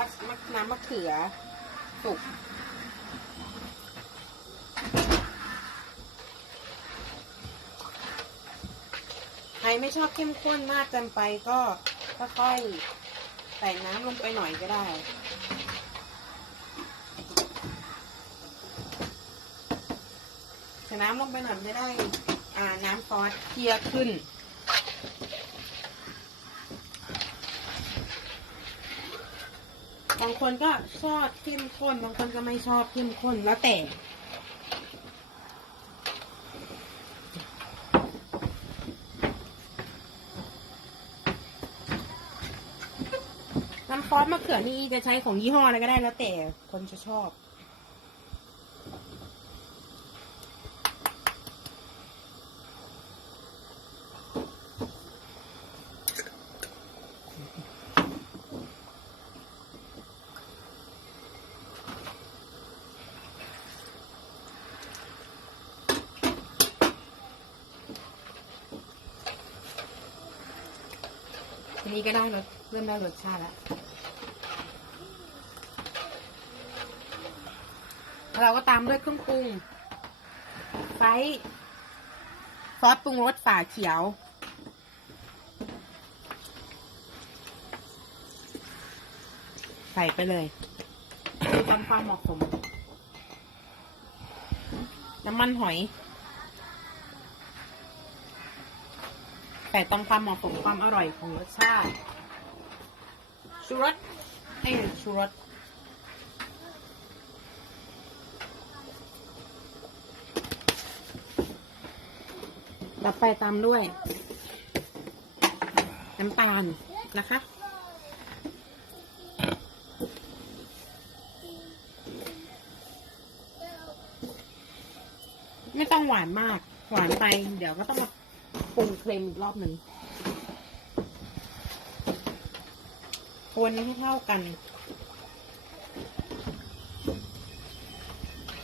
อสมะน้ำมะเขือสุกใครไม่ชอบเข้มข้นมากเกินไปก็ค่อยๆใส่น้ำลงไปหน่อยก็ได้ใส่น้ำลงไปหน่อยจะได้ อ่าน้ำซอสเคลียขึ้น บางคนก็ชอบเข้มข้น บางคนก็ไม่ชอบเข้มข้นแล้วแต่ น้ำซอสมะเขือนี่จะใช้ของยี่ห้ออะไรก็ได้แล้วแต่คนจะชอบ นี้ก็ได้รสเริ่มได้รสชาติแล้วเราก็ตามด้วยเครื่องปรุงไซซอสปรุงรสฝาเขียว ใส่ไปเลยดูตามความเหมาะสมน้ำมันหอย แต่ต้องความเหมาะสมความอร่อยของรสชาติ ชูรสเอ้ชูรสแล้วไปตามด้วย น้ำตาลนะคะ ไม่ต้องหวานมาก หวานไป เดี๋ยวก็ต้องมา ปรุงเค็มอีกรอบหนึ่งคนให้เท่ากัน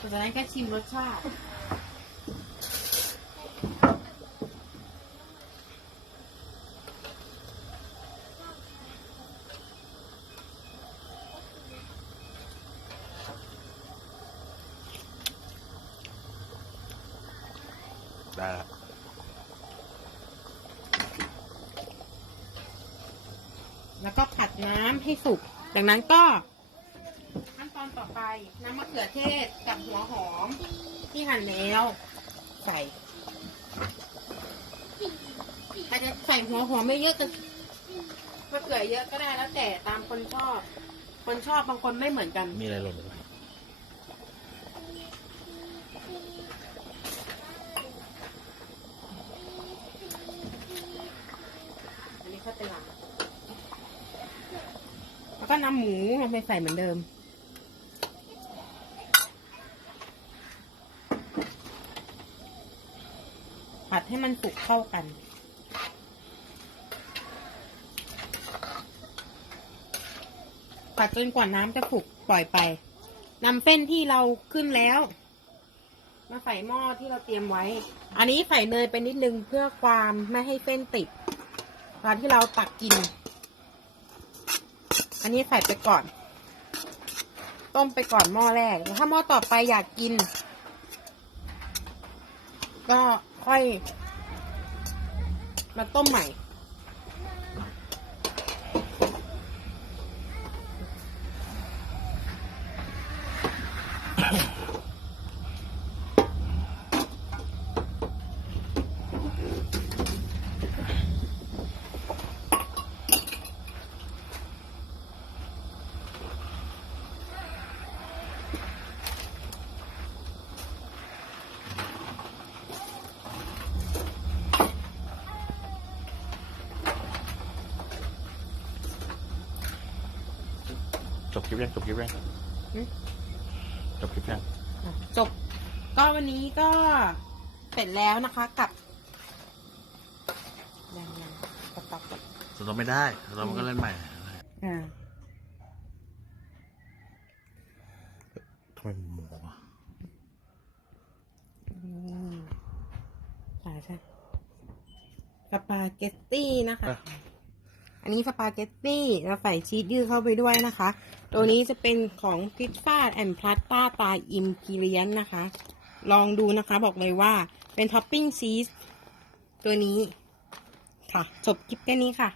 จากนั้นก็ชิมรสชาติได้แล้ว แล้วก็ผัดน้ำให้สุก จากนั้นก็ขั้นตอนต่อไปน้ำมะเขือเทศกับหัวหอม ที่หั่นแล้วใส่อาจจะใส่หัวหอมไม่เยอะแต่มะเขือเยอะก็ได้แล้วแต่ตามคนชอบ คนชอบบางคนไม่เหมือนกัน มีอะไรหล่นไหมอันนี้ก็เป็นหลัง แล้วก็นำหมูลงไปใส่เหมือนเดิม ผัดให้มันสุกเข้ากัน ผัดจนกว่าน้ำจะสุกปล่อยไปนำเส้นที่เราขึ้นแล้ว มาใส่หม้อที่เราเตรียมไว้ อันนี้ใส่เนยไปนิดนึงเพื่อความไม่ให้เส้นติดตอนที่เราตักกิน อันนี้ใส่ไปก่อน ต้มไปก่อนหม้อแรก ถ้าหม้อต่อไปอยากกิน ก็ค่อย มาต้มใหม่ จบคลิปยังจบคลิปยังหืมจบคลิปยังจบ ก็วันนี้ก็เสร็จแล้วนะคะกับยังยังกับตับกับสต็อปไม่ได้สต็อปมันก็เล่นใหม่อ่าทำไมมันหมูอะอืมใช่ใช่สปาเกตตี้นะคะ อันนี้สปาเกตตี้เราใส่ชีสยืดเข้าไปด้วยนะคะ ตัวนี้จะเป็นของพิซซ่าแอนด์พลาสต้าตาอิมพีเรียนนะคะ ลองดูนะคะ บอกเลยว่าเป็นท็อปปิ้งชีสตัวนี้ค่ะ จบคลิปแค่นี้ค่ะ